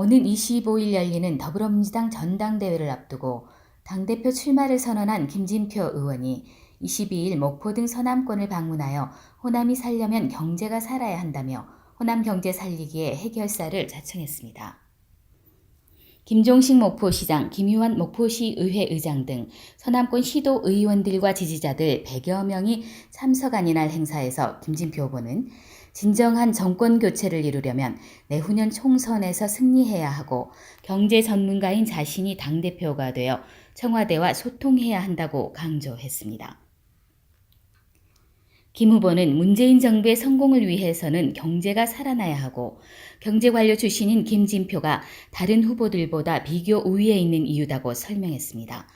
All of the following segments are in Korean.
오는 25일 열리는 더불어민주당 전당대회를 앞두고 당대표 출마를 선언한 김진표 의원이 22일 목포 등 서남권을 방문하여 호남이 살려면 경제가 살아야 한다며 호남 경제 살리기의 해결사를 자청했습니다. 김종식 목포시장, 김유한 목포시의회 의장 등 서남권 시도 의원들과 지지자들 100여 명이 참석한 이날 행사에서 김진표 후보는 진정한 정권 교체를 이루려면 내후년 총선에서 승리해야 하고 경제 전문가인 자신이 당대표가 되어 청와대와 소통해야 한다고 강조했습니다. 김 후보는 문재인 정부의 성공을 위해서는 경제가 살아나야 하고 경제관료 출신인 김진표가 다른 후보들보다 비교 우위에 있는 이유다고 설명했습니다.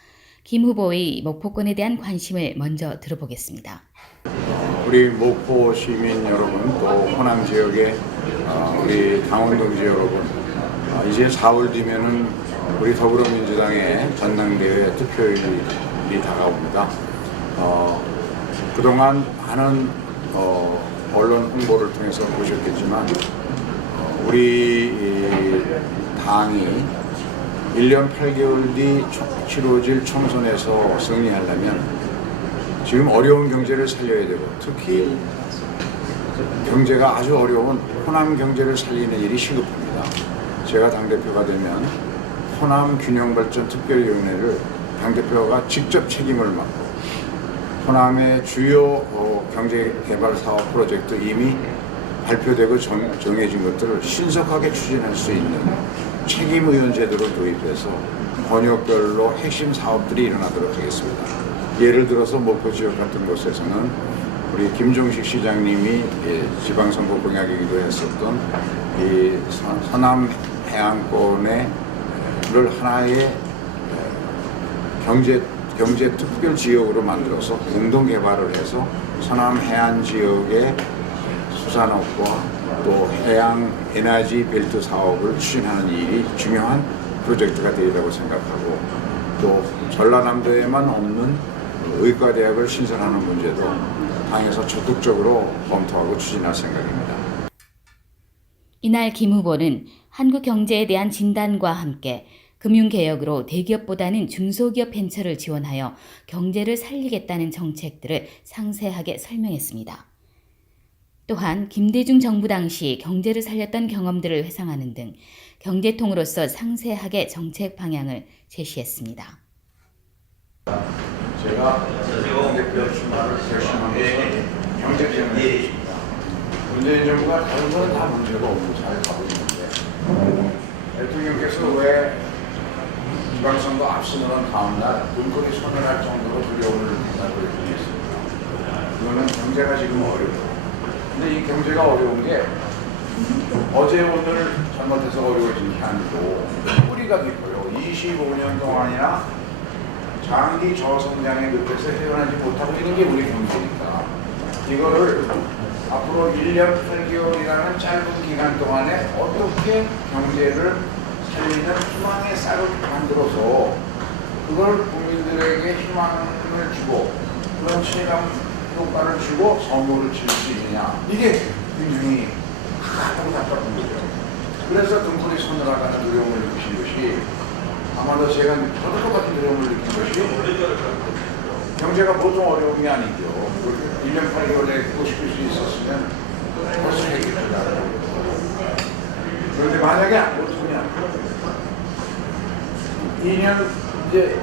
김 후보의 목포권에 대한 관심을 먼저 들어보겠습니다. 우리 목포 시민 여러분, 또 호남 지역의 우리 당원 동지 여러분, 이제 4월 뒤면은 우리 더불어민주당의 전당대회 투표일이 다가옵니다. 그동안 많은 언론 홍보를 통해서 보셨겠지만 우리 당이 1년 8개월 뒤 치러질 총선에서 승리하려면 지금 어려운 경제를 살려야 되고, 특히 경제가 아주 어려운 호남 경제를 살리는 일이 시급합니다. 제가 당대표가 되면 호남 균형발전 특별위원회를 당대표가 직접 책임을 맡고 호남의 주요 경제개발 사업 프로젝트 이미 발표되고 정해진 것들을 신속하게 추진할 수 있는 책임의원 제도를 도입해서 번역별로 핵심 사업들이 일어나도록 하겠습니다. 예를 들어서 목포 지역 같은 곳에서는 우리 김종식 시장님이 지방선거 공약이기도 했었던 이 서남 해안권을 하나의 경제 특별 지역으로 만들어서 공동 개발을 해서 서남 해안 지역의 수산업과 또 해양 에너지 벨트 사업을 추진하는 일이 중요한 프로젝트가 되리라고 생각하고, 또 전라남도에만 없는 의과대학을 신설하는 문제도 당에서 적극적으로 검토하고 추진할 생각입니다. 이날 김 후보는 한국 경제에 대한 진단과 함께 금융개혁으로 대기업보다는 중소기업 벤처를 지원하여 경제를 살리겠다는 정책들을 상세하게 설명했습니다. 또한 김대중 정부 당시 경제를 살렸던 경험들을 회상하는 등 경제통으로서 상세하게 정책 방향을 제시했습니다. 제가 당대표 출마를 결심한 것은 경제 때문입니다. 문재인 정부가 다른 거는 다 문제가 없고 잘 가고 있는데, 대통령께서 왜 지방선거 앞서는 다음날 눈꼬리 손을 할 정도로 두려움을 느낀다고 얘기했습니다. 이거는 경제가 지금 어려워요. 근데 이 경제가 어려운 게 어제 오늘 잘못해서 어려워진 게 아니고 뿌리가 깊어요. 25년 동안이나 장기 저성장의 늪에서 헤어나지 못하고 있는 게 우리 경제니까, 이거를 앞으로 1년 8개월이라는 짧은 기간 동안에 어떻게 경제를 살리는 희망의 쌀을 만들어서 그걸 국민들에게 희망을 주고 그런 체감 효과를 주고 선물을 칠 수 있느냐, 이게 굉장히 가장 답답한 거죠. 그래서 등골이 서늘하다는 두려움을 느끼신 것이, 아마도 제가 저도 똑같은 두려움을 느낀 것이, 경제가 보통 어려운 게 아니죠. 1년 8개월에 극복시킬 수 있었으면 벌써 했겠죠. 그런데 만약에 안 못하면 2년 이제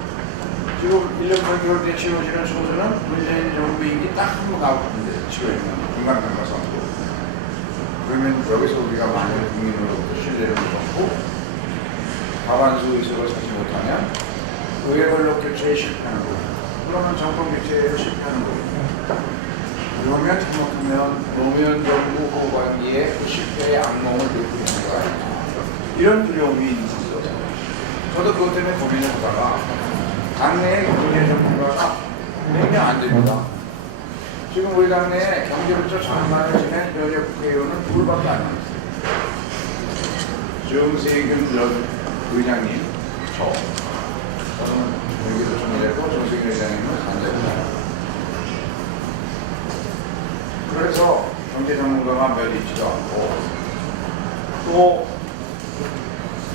지금 1년 8개월 뒤에 치러지는 총선은 문재인 정부 임기 딱 한 번 남았는데 치러지는 중간평가 선거. 그러면 여기서 우리가 만약에 국민으로부터 신뢰를 얻고 과반수 의석을 사지 못하면 의회별로 교체에 실패하는 거예요. 그러면 정권 교체에 실패하는 거예요. 그러면 잘못하면 노무현 정부 후반기에 그 실패의 악몽을 느끼는 거가 이런 두려움이 있는 거죠. 저도 그것 때문에 고민을 하다가 당내에 경제 전문가가 몇 명 안 됩니다. 지금 우리 당내에 경제부터 전문가를 지낸 여야 국회의원은 둘밖에 안 남았어요. 정세균 전 의장님, 저는 여기도 정리되고 정세균 의장님은 반대입니다. 그래서 경제 전문가가 몇 있지도 않고, 또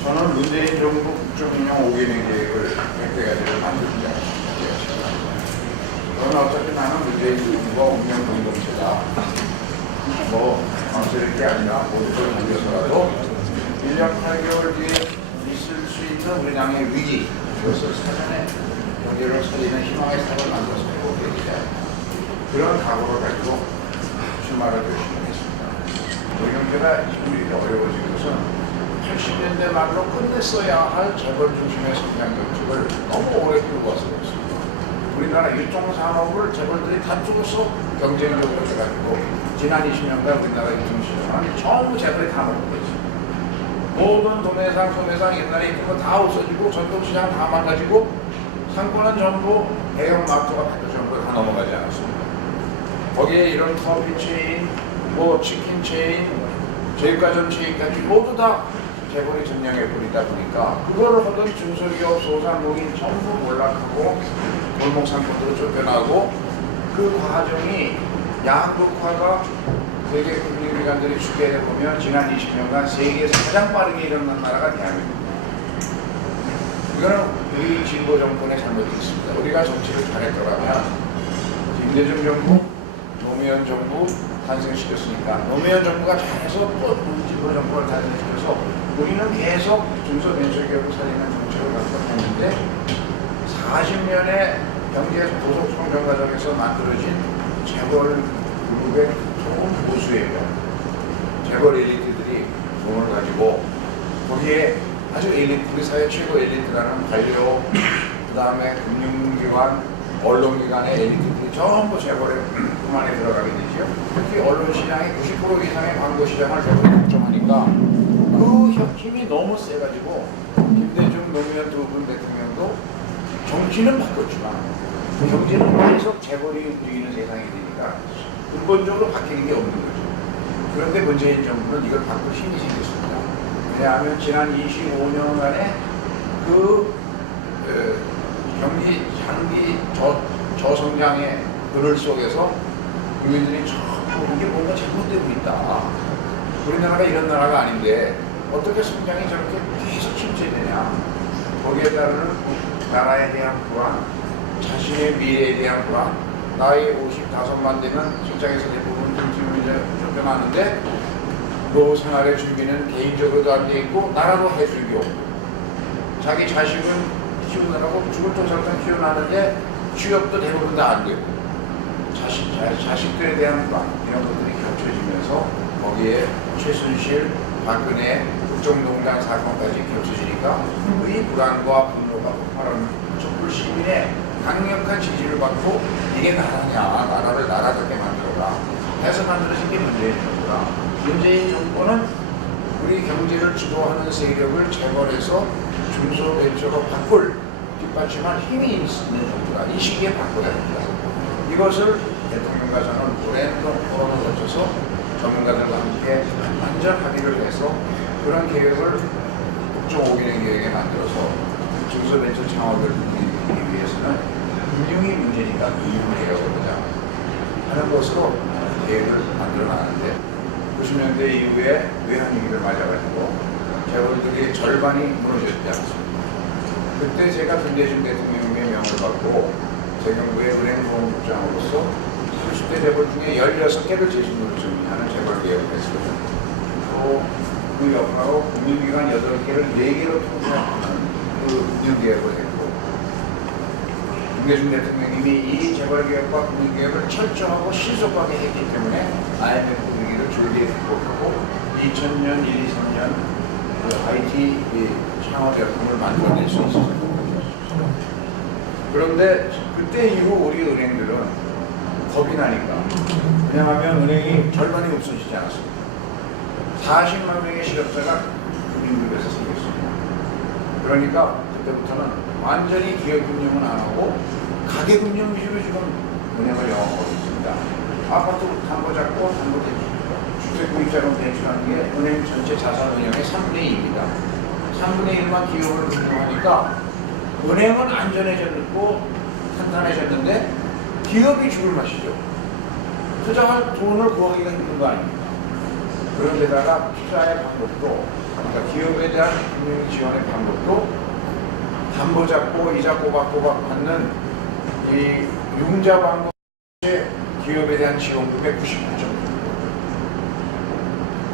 저는 문재인 정부 국정운영 5개년 계획을 100대가지를 만들자. 저는 어차피 나는 문재인 정부가 운영 공동체다. 망설일 게 아니라 모두를 넘겨서라도 1년 8개월 뒤에 있을 수 있는 우리 당의 위기, 이것을 사전에 경제를 살리는 희망의 삶을 만들어서 해보겠다. 그런 각오를 가지고 출마를 결심했습니다. 우리 경제가 지금 이렇게 어려워진 것은 80년대 말로 끝냈어야 할 재벌 중심의 성장 정책을 너무 오래 끌고 와서 그렇습니다. 우리나라 일종 산업을 재벌들이 다 죽어서 경쟁력으로 해가지고 지난 20년간 우리나라 일종 시장은 전부 재벌이 다 먹고 있습니다. 모든 도매상, 소매상 옛날에 있던 거 다 없어지고 전통시장 다 망가지고 상권은 전부 대형 마트가 전부 다 넘어가지 않았습니다. 거기에 이런 커피 체인, 치킨 체인, 제육가전 체인까지 모두 다 재벌이 점령해 버리다 보니까 그거를 하던 중소기업, 소상공인 전부 몰락하고 골목 상권으로 쫓겨나고 그 과정이 양극화가 세계 금융기관들이 추계해 보면 지난 20년간 세계에서 가장 빠르게 일어난 나라가 대한민국입니다. 이거는 우리 진보 정권의 잘못이 있습니다. 우리가 정치를 잘했더라면 김대중 정부, 노무현 정부 탄생시켰으니까 노무현 정부가 잘해서 또 진보 정권을 탄생시켜서 우리는 계속 중소벤처기업을 살리는 정책을 갖고 있는데 40년의 경제 고속성장 과정에서 만들어진 재벌 그룹의 좋은 보수예요. 재벌 엘리트들이 돈을 가지고 거기에 아주 엘리트, 우리 사회 최고 엘리트라는 관료, 그 다음에 금융기관, 언론기관의 엘리트들이 전부 재벌의 품 안에 들어가게 되죠. 특히 언론시장의 90% 이상의 광고시장을 재벌이 독점하니까 그 힘이 너무 세가지고 김대중, 노무현 두 분 대통령도 정치는 바꿨지만 경제는 계속 재벌이 움직이는 세상이 되니까 근본적으로 바뀌는 게 없는 거죠. 그런데 문재인 정부는 이걸 바꿀 힘이 생겼습니다. 왜냐하면 지난 25년간의 그 경기 장기 저성장의 그늘 속에서 국민들이 전부 이게 뭔가 잘못되고 있다. 우리나라가 이런 나라가 아닌데 어떻게 성장이 저렇게 계속 침체되냐. 거기에 따르는 나라에 대한 불안, 자신의 미래에 대한 불안, 나이 55만 되면 직장에서 대부분 등짐을 쫓겨나는데 노후 생활의 준비는 개인적으로도 안 돼 있고 나라도 해주고 자기 자식은 키우느라고 죽을 도살도 키워나는데 취업도 대부분 다 안 되고 자식들에 대한 불안 이런 것들이 겹쳐지면서 거기에 최순실, 박근혜, 국정농단 사건까지 겹쳐지니까 이 불안과 분노가 폭발하는 촛불 시민의 강력한 지지를 받고 이게 나라냐, 나라를 나라답게 만들어라 해서 만들어진 게 문재인 정부라. 문재인 정부는 우리 경제를 주도하는 세력을 재벌에서 중소벤처로 바꿀 뒷받침할 힘이 있는 정부라. 이 시기에 바꿔야 됩니다. 이것을 대통령과 저는 오랜 토론을 거쳐서 전문가들과 함께 완전 합의를 해서 그런 계획을 국정 5개년 계획에 만들어서 중소벤처 창업을 부르기 위해서는 금융이 문제니까 금융을 개혁하자 하는 것으로 계획을 만들어 놨는데 90년대 이후에 외환위기를 맞아가지고 재벌들이 절반이 무너졌지 않습니까? 그때 제가 김대중 대통령의 명을 받고 재경부의 은행보험국장으로서 30대 재벌 중에 16개를 재신으로 정리하는 재벌 개혁을 했습니다. 또 그 여파로 금융기관 8개를 4개로 통합하는 그 금융개혁을 했고 김대중 대통령님이 이 재벌개혁과 금융개혁을 철저하고 신속하게 했기 때문에 IMF 위기를 줄기에 극복하고 2000년, 1, 2, 3년 그 IT 창업 열풍을 만들어낼 수 있었습니다. 그런데 그때 이후 우리 은행들은 겁이 나니까 왜냐하면 은행이 절반이 없어지지 않았습니다. 40만 명의 실업자가 금융급에서 생겼습니다. 그러니까 그때부터는 완전히 기업금융은 안 하고 가계금융 위주로 지금 은행을 영업하고 있습니다. 아파트 담보 잡고 담보 대출, 주택구입자금 대출하는 게 은행 전체 자산 운영의 3분의 2입니다. 3분의 1만 기업을 운영하니까 은행은 안전해졌고 탄탄해졌는데 기업이 죽을 맛이죠. 투자할 돈을 구하기가 힘든 거 아닙니까? 그런데다가 투자의 방법도 그러니까 기업에 대한 금융 지원의 방법도 담보 잡고 이자 꼬박꼬박 받는 이 융자 방법의 기업에 대한 지원금의 99.9%.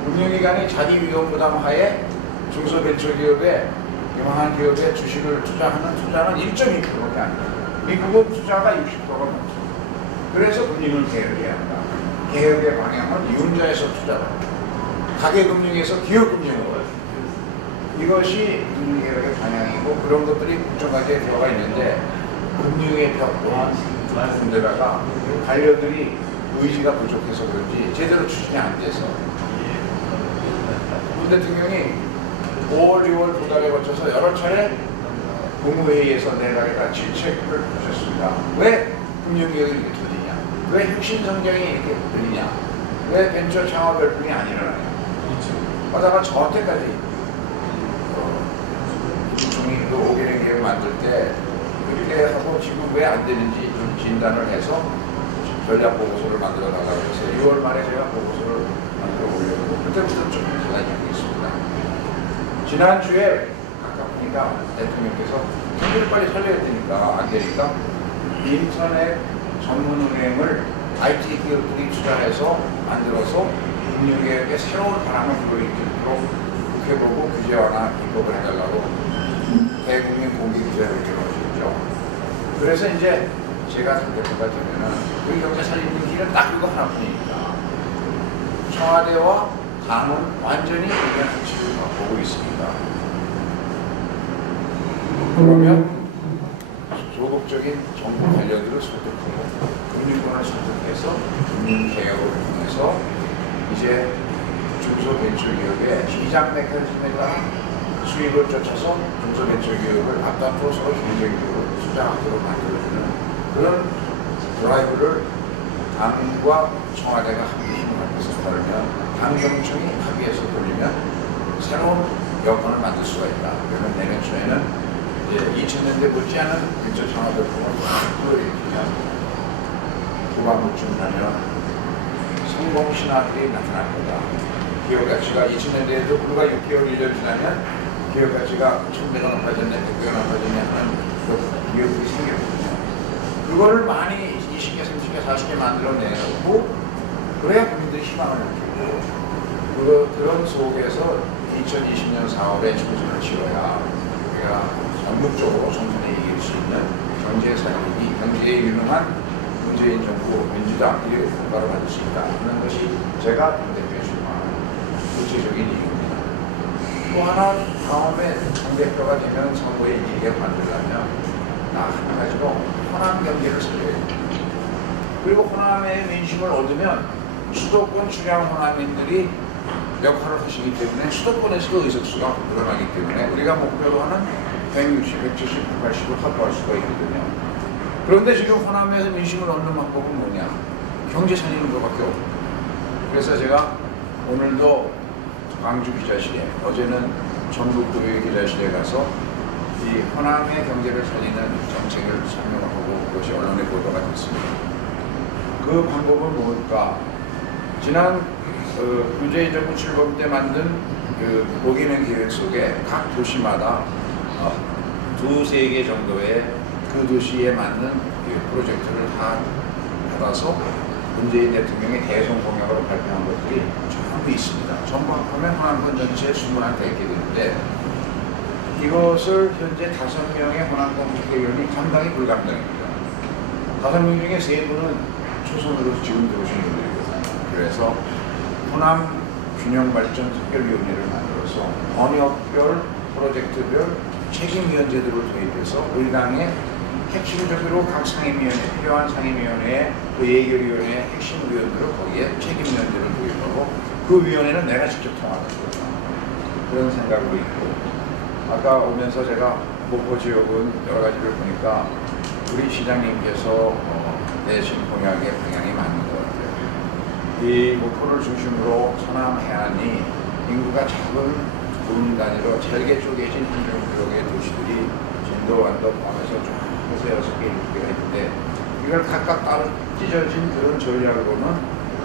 금융기관이 자기 위험 부담 하에 중소벤처기업에 유망한 기업에 주식을 투자하는 투자는 1.2%밖에 안 돼요. 미국은 투자가 60%가 넘죠. 그래서 금융을 개혁해야 한다. 개혁의 방향은 융자에서 투자다. 가계금융에서 기업금융으로. 이것이 금융개혁의 방향이고 그런 것들이 국정화제에 들어가 있는데 금융의 벽과 군대다가 관료들이 의지가 부족해서 그런지 제대로 추진이 안 돼서 문 대통령이 5월, 6월 두 달에 거쳐서 여러 차례 국무회의에서 내각에다 질책을 하셨습니다. 왜 금융개혁이 이렇게 더디냐? 왜 혁신성장이 이렇게 느리냐? 왜 벤처 창업 열풍이 안 일어나냐? 하다가 저한테까지 총리도 5개년 계획 만들 때 그렇게 하고 지금 왜 안 되는지 좀 진단을 해서 전략 보고서를 만들어 나가고 있어요. 6월 말에 제가 보고서를 만들어 올려고 그때부터 좀 달라지고 있습니다. 지난주에 아까 보니까 대통령께서 경기를 빨리 살려야 되니까 안 되니까 인터넷 전문 은행을 IT 기업들이 투자해서 만들어서 금융개혁에 새로운 바람을 불어일으키도록 국회 보고 규제 완화 입법을 해달라고 대국민 공개 규제를 들어주죠. 그래서 이제 제가 당대표가 되면은 그 경제 살리는 길은 딱 그거 하나뿐이니까 청와대와 당은 완전히 의견 합치를 보고 있습니다. 그러면 조국적인 정부 관료들을 설득하고 금융권을 설득해서 금융개혁을 통해서 이제 중소벤처기업의 시장 메커니즘에 따라 수익을 쫓아서 중소벤처기업을 앞다투어 서로 경쟁적으로 투자하도록 만들어주는 그런 드라이브를 당과 청와대가 함께 힘을 합해서 따르면 당정청이 합의해서 돌리면 새로운 여건을 만들 수가 있다. 그러면 내년 초에는 이제 2000년대 못지않은 벤처 창업 열풍을 불러일으키면 후반부쯤 되면 성공 신화들이 나타날 거다. 기업 가치가 2000년대에도 불과 6개월 1년 지나면 기업 가치가 1000배가 높아졌네, 100배가 높아졌네 하는 기업들이 생겼거든요. 그거를 많이 20개, 30개, 40개 만들어내고 그래야 국민들이 희망을 느끼고 그런 속에서 2020년 4월에 총선을 치러야 우리가 전국적으로 총선에 이길 수 있는 경제 살리기, 경제에 유능한 문재인 정부, 민주당 이렇게 평가를 받을 수 있다 하는 것이 제가 당대표에 출마하는 구체적인 이유입니다. 또 하나 다음에 당대표가 되면 선거에 이기게 만들려면 한 가지로 호남 경제를 살려야 됩니다. 그리고 호남의 민심을 얻으면 수도권 출향 호남인들이 역할을 하시기 때문에 수도권에서도 의석수가 늘어나기 때문에 우리가 목표로 하는 160, 170, 180을 확보할 수가 있거든요. 그런데 지금 호남에서 민심을 얻는 방법은 뭐냐? 경제 살리는 것밖에 없고. 그래서 제가 오늘도 광주 기자실에, 어제는 전북도의 기자실에 가서 이 호남의 경제를 살리는 정책을 설명하고 그것이 언론에 보도가 됐습니다. 그 방법은 뭘까? 지난 문재인 정부 출범 때 만든 그 모기능 계획 속에 각 도시마다 두세 개 정도의 그 도시에 맞는 프로젝트를 다 받아서 문재인 대통령의 대선 공약으로 발표한 것들이 전부 있습니다. 전부 합하면 호남권 전체에 21개 되는데 이것을 현재 5명의 호남권 국회의원이 감당이 불가능합니다. 5명 중에 3분은 초선으로 지금 들어오신 분들이거든요. 그래서 호남 균형발전 특별위원회를 만들어서 언역별 프로젝트별 책임위원제들을 도입해서 우리 당의 핵심적으로 각 상임위원회, 필요한 상임위원회의 그 예결위원회의 핵심 위원들을 거기에 책임위원제를 도입하고 그 위원회는 내가 직접 통화하는 거예요. 그런 생각으로 있고 아까 오면서 제가 목포 지역은 여러 가지를 보니까 우리 시장님께서 내신 공약의 방향이 맞는 것 같아요. 이 목포를 중심으로 서남 해안이 인구가 작은 군 단위로 잘게 쪼개진 한정구역의 도시들이 진도, 완도 포함해서 쭉 해서 6개, 7개가 있는데 이걸 각각 따로 찢어진 그런 전략으로는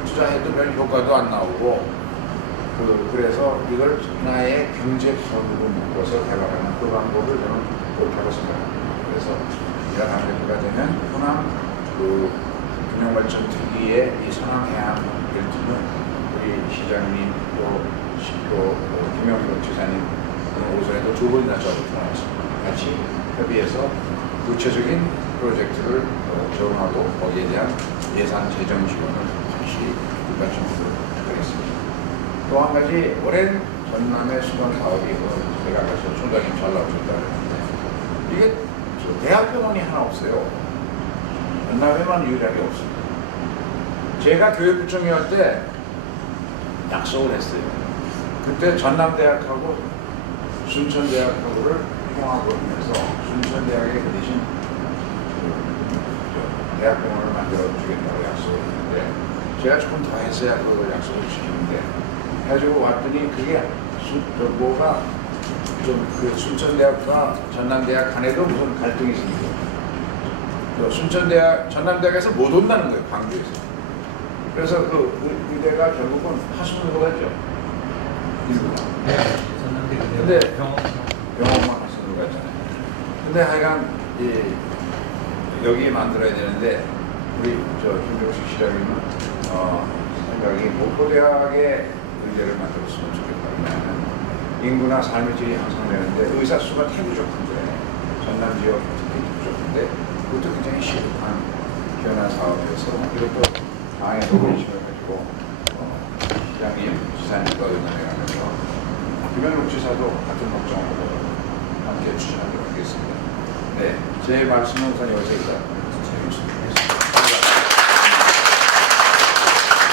투자해도 별 효과도 안 나오고 그래서 이걸 하나의 경제 파업으로 묶어서 개발하는 그 방법을 저는 옳다고 생각합니다. 그래서 제가 당대표가 되면 호남 균형발전 특위의 이 서남해안 일팀은 우리 시장님 또 김영국 지사님 오전에도 두 번이나 저를 통화했습니다. 같이 협의해서 구체적인 프로젝트를 정하고 거기에 대한 예산 재정 지원을 확실히 뒷받침하도록 하겠습니다. 또 한 가지 오랜 전남의 수건 사업이 제가 아까 총장님 잘 나오셨다 그랬는데 이게 대학병원이 하나 없어요. 전남에만 유일하게 없습니다. 제가 교육부총리할 때 약속을 했어요. 그때 전남대학하고 순천대학하고를 통합을 하면서 순천대학에 그 대신 대학병원을 만들어 주겠다고 약속을 했는데 제가 조금 더 했어야 그걸 약속을 지키는데 해가지고 왔더니 그게 뭐가 좀 그 순천대학과 전남대학 간에도 무슨 갈등이 생기고 순천대학, 전남대학에서 못 온다는 거예요, 광주에서. 그래서 그 의대가 결국은 파손으로 갔죠. 일부가. 근데 병원만 파손으로 갔잖아요. 근데 하여간 여기 만들어야 되는데 우리 김종식 시장님은 생각이 목포대학의 의대를 만들었으면 좋겠다. 인구나 삶의 질이 향상되는데 의사 수가 되게 부족한데 전남 지역 특히 부족한데 그것도 굉장히 시급한 변화 사업에서 이것도 당에서 관심을 가지고 시장님, 지사님과 의논해가면서 김현욱 지사도 같은 걱정을 하고 함께 추진하도록 하겠습니다. 네, 제 말씀은 우선 여기서